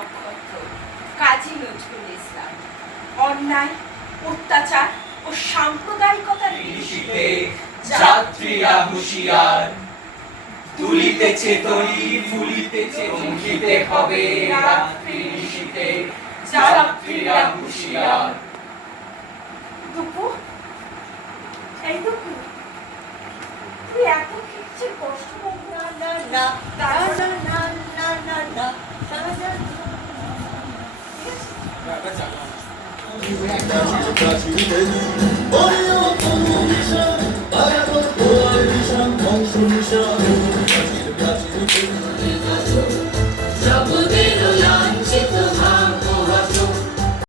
নক্ষত্র কাজী নজরুল ইসলাম। অন্যায়, অত্যাচার ও সাম্প্রদায়িকতার নিশীথে যাত্রীরা হুঁশিয়ার, তুলিতেছে তরি ফুলিতেছে মুখিতে হবে রাত্রি নিশীথে যাত্রীরা হুঁশিয়ার। দুপু, এই দুপু, তুই এত কিচ্ছুর কষ্ট পাবি না। না না না না না না না Oye,